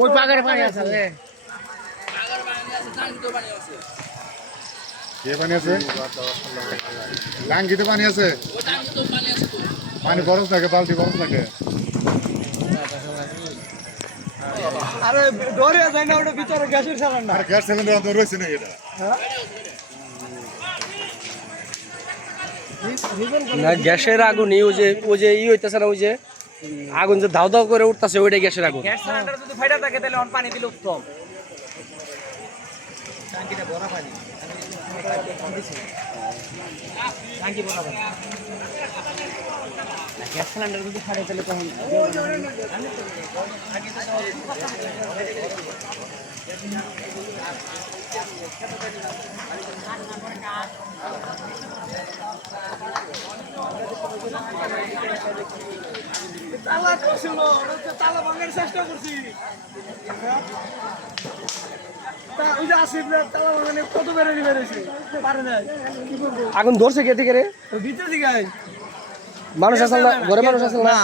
ওই পাগারে পানি আছে রে কে পানি আছে লাঙ্গিতে পানি আছে পানি বরফ থাকে বালতি বরফ থাকে আরে ডরে যায় না ওটা ভিতরে গ্যাসের সিলিন্ডার আর গ্যাস সিলিন্ডার অন্তর রয়েছে না এটা না গ্যাসের আগুন ওই যে হইতেছে না ওই যে আগুন যে ধাও ধাও করে উঠতেছে ওইটাই গ্যাসের আগুন। গ্যাস সিলিন্ডার যদি ফাইটা থাকে তাহলে অন পানি দিলে উত্তম ট্যাঙ্কিটা ভরা পানি ট্যাঙ্কি ভরা পানি গ্যাস সিলিন্ডার যদি ফাটে তাহলে তখন তালা করছিল তালা ভাঙার চেষ্টা করছি ওই যে আসিফ তালা ভাঙানে কত বেড়েছে পারে না কি করবো আগুন ধরছে কে থেকে রে? ভিতরে দিকে মানুষ আসল না ঘরে মানুষ আসল না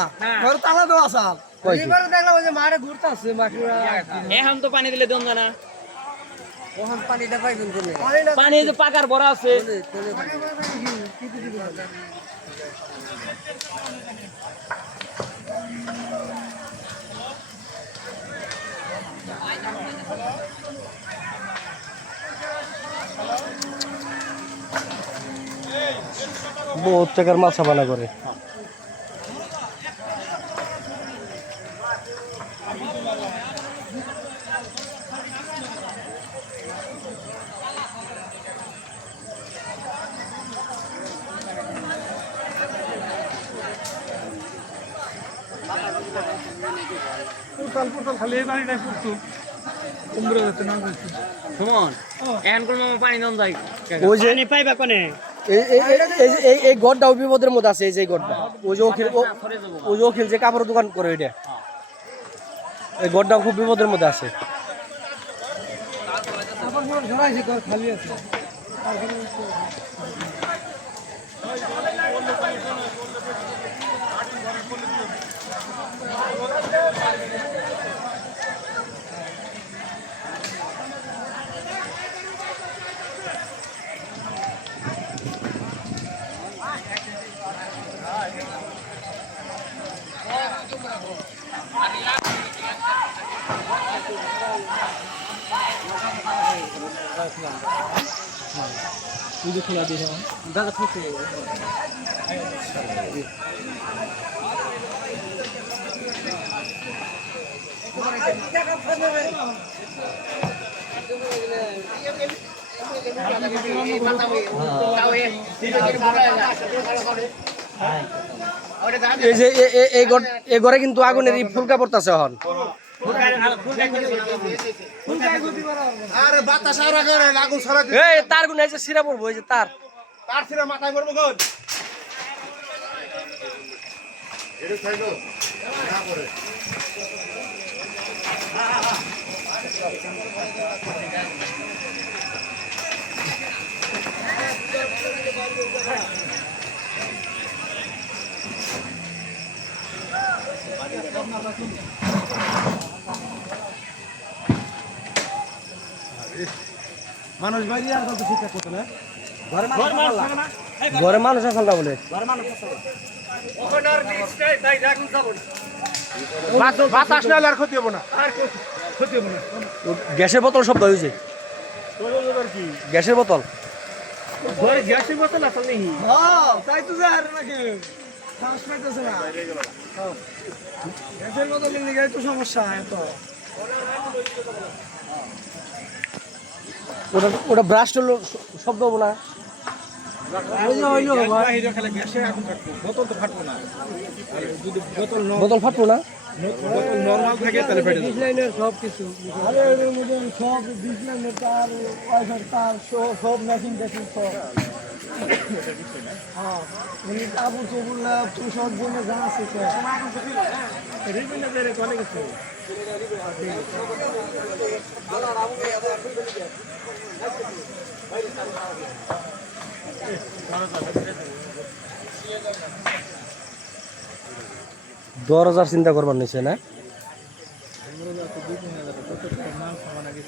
ঘর তালা দেওয়া আসাল কয় কি? এবারে দেখলাম ওই যে মারে ঘুরতে আসছে মাকড়া এখন তো পানি দিলে দেন না ওখান পানিটা পাইবেন কোনে পানি যে পাকার ভরা আছে বহুত টাকার মাছ বানা করে খালি এই পানিটাই পড়তো কুমড়ো যেতে না সুমন এখন কোন পানি দন যায় ওই যে পাইবা কোনে এই গড়টা বিপদের মধ্যে আছে এই যে গড়টা ওই যে অখিল যে কাপড়ের দোকান করে ওইটা এই গড়টা খুব বিপদের মধ্যে আছে খালি আছে খোলা দিয়ে দাদা থাকতে এই যে এই ঘরে কিন্তু আগুনের ফুলকা পড়তেছে এখন আরে বাতাস আর আগে আগুন ছড়া এই তার গুণ এই যে সিরা পড়বো এই যে তার তার ছিড়ে মাথায় পড়বো কোন এটা খাইলো না করে মানুষ বাইরে আর কত ঠিকঠাক করতে না ঘরে মানুষ আসল না বলে বাতাস না আর ক্ষতি হবো না গ্যাসের বোতল শব্দ হয়েছে গ্যাসের বোতল গ্যাসের বোতল আসলে নেই তাই তো স্যার নাকি শ্বাস পাইতেছে না গ্যাসের মতো লিখে তো সমস্যা এত ওটা ব্রাশ হলো শব্দ হবো না বোতল তো ফাটবো না যদি বোতল বোতল ফাটবো না বোতল নরমাল থাকে তাহলে ফেটে যাবে ডিজাইনের সব কিছু আরে এর মধ্যে সব ডিজাইনের তার ওয়াইফাই তার সব মেশিন টেশিন সব হ্যাঁ উনি আবু চবুল্লা তো সব জন্য যা আছে রিবিনা দেরে কোনে গেছে দশ হাজার চিন্তা করবার নিছে না মুরগি আছে 2-3 হাজার, কত মাল সামান আগে